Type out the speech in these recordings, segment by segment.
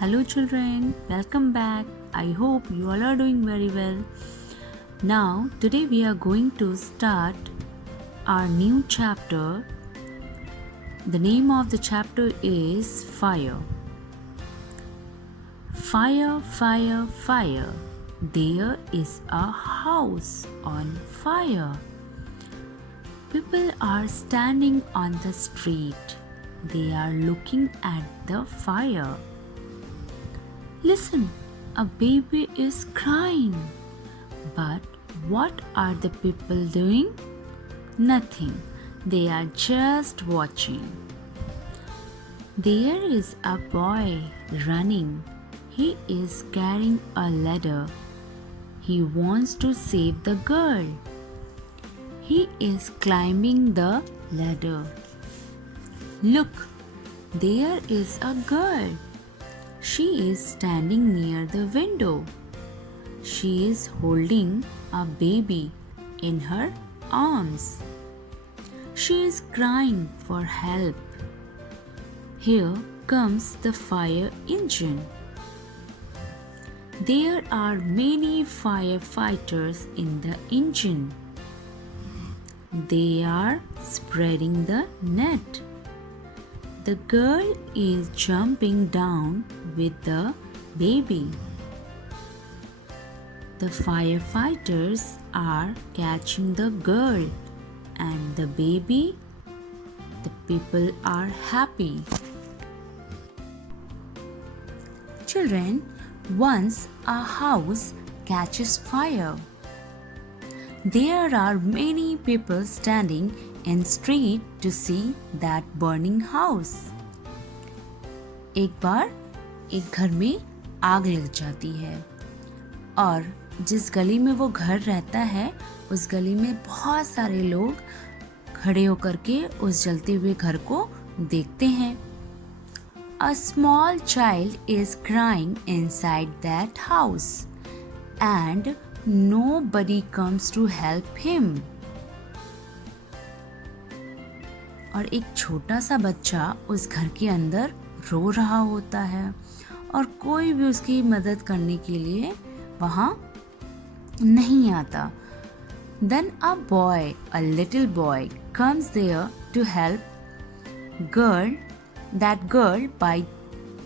Hello children, welcome back. I hope you all are doing very well. Now, today we are going to start our new chapter. The name of the chapter is Fire. Fire, fire, fire. There is a house on fire. People are standing on the street. They are looking at the fire. Listen, a baby is crying. But what are the people doing? Nothing. They are just watching. There is a boy running. He is carrying a ladder. He wants to save the girl. He is climbing the ladder. Look, there is a girl. She is standing near the window. She is holding a baby in her arms. She is crying for help. Here comes the fire engine. There are many firefighters in the engine. They are spreading the net. The girl is jumping down with the baby. The firefighters are catching the girl and the baby. The people are happy. Children, once a house catches fire. There are many people standing in street to see that burning house. एक बार एक घर में आग लग जाती है और जिस गली में वो घर रहता है उस गली में बहुत सारे लोग खड़े होकर के उस जलते हुए घर को देखते हैं. A small child is crying inside that house and nobody comes to help him. और एक छोटा सा बच्चा उस घर के अंदर रो रहा होता है और कोई भी उसकी मदद करने के लिए वहाँ नहीं आता. Then a boy, a little boy, comes there to help that girl by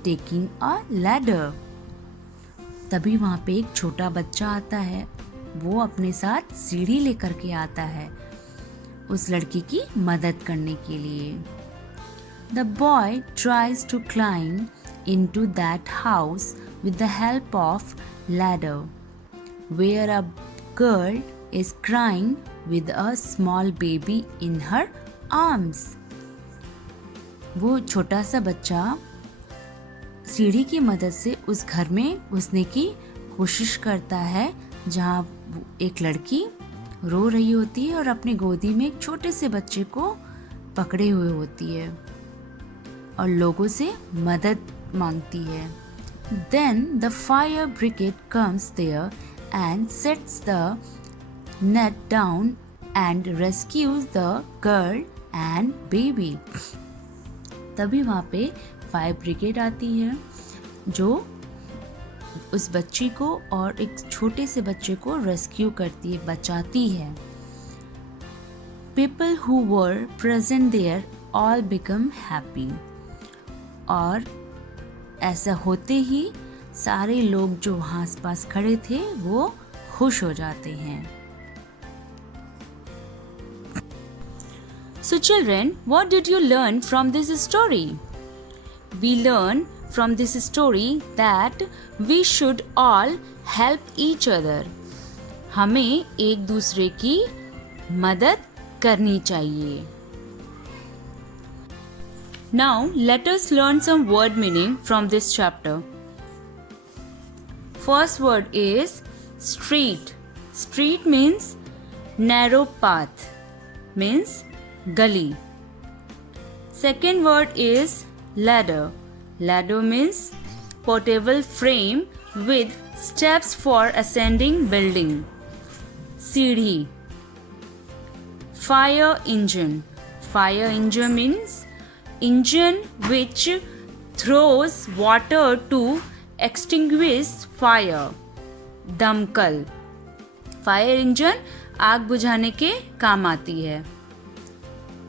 taking a ladder. तभी वहाँ पे एक छोटा बच्चा आता है. वो अपने साथ सीढ़ी लेकर के आता है उस लड़की की मदद करने के लिए. The boy tries to climb into that house with the help of ladder, where a girl is crying with a small baby in her arms. वो छोटा सा बच्चा सीढ़ी की मदद से उस घर में घुसने की कोशिश करता है जहाँ एक लड़की रो रही होती है और अपनी गोदी में एक छोटे से बच्चे को पकड़े हुए होती है और लोगों से मदद मांगती है. Then the fire brigade comes there and sets the net down and rescues the girl and baby. तभी वहाँ पे फायर ब्रिगेड आती है जो उस बच्ची को और एक छोटे से बच्चे को रेस्क्यू करती है, बचाती है. People who were present there all become happy. और ऐसा होते ही सारे लोग जो वहाँ आसपास खड़े थे वो खुश हो जाते हैं. So children, what did you learn from this story? We learn from this story that we should all help each other. हमें एक दूसरे की मदद करनी चाहिए. Now let us learn some word meaning from this chapter. First word is street. Street means narrow path, means gully. Second word is ladder. Ladder means portable frame with steps for ascending building. सीढ़ी. Fire engine. Fire engine means engine which throws water to extinguish fire. दमकल, fire engine आग बुझाने के काम आती है.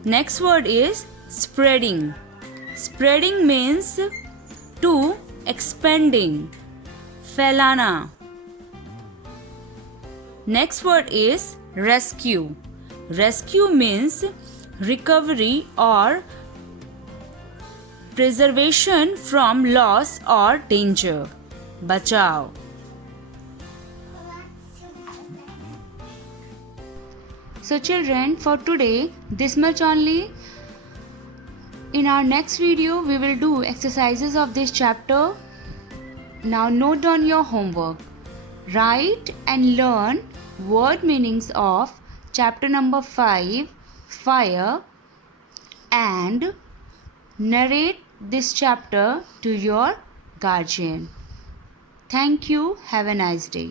Next word is spreading. Spreading means to expanding, फैलाना. Next word is rescue. Rescue means recovery और preservation from loss or danger. बचाव. So children, for today this much only. In our next video we will do exercises of this chapter. Now note down your homework. Write and learn word meanings of chapter number 5, fire, and narrate this chapter to your guardian. Thank you. Have a nice day.